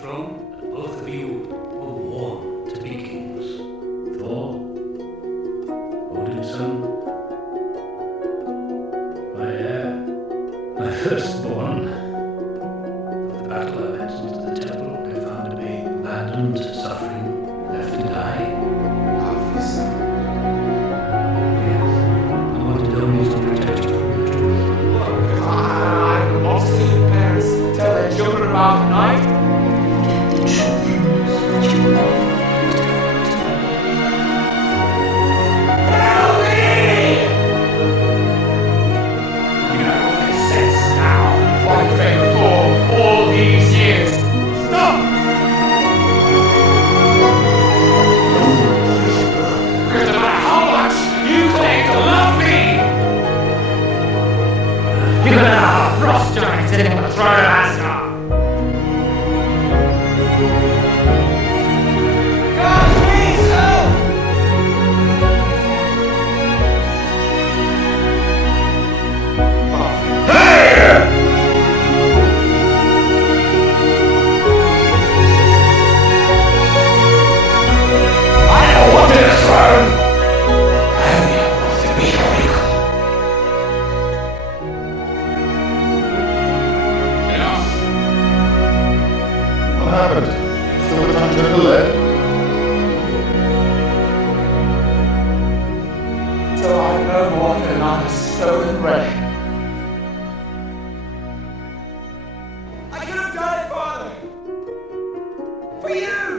throne, and both of you were born to be kings. Thor, Odinson, my heir, my firstborn. Of the battle I went into the temple, they found me abandoned, suffering, left to die. Lovely son. Yes, I wanted only to protect you from the truth. Look, I'm not seeing parents tell their children about the night. The truth is that you love Tell me! You know what makes sense now. Why you failed for all these years. Stop! Because no matter how much you claim to love me, you're gonna have a frost giant sitting on the throne of Asgard. God, please help! I don't want this throne! I only want to be your equal. Enough. What happened? Still the time to the lead? So I'm no more than another stolen relic. I could have done it, Father! For you!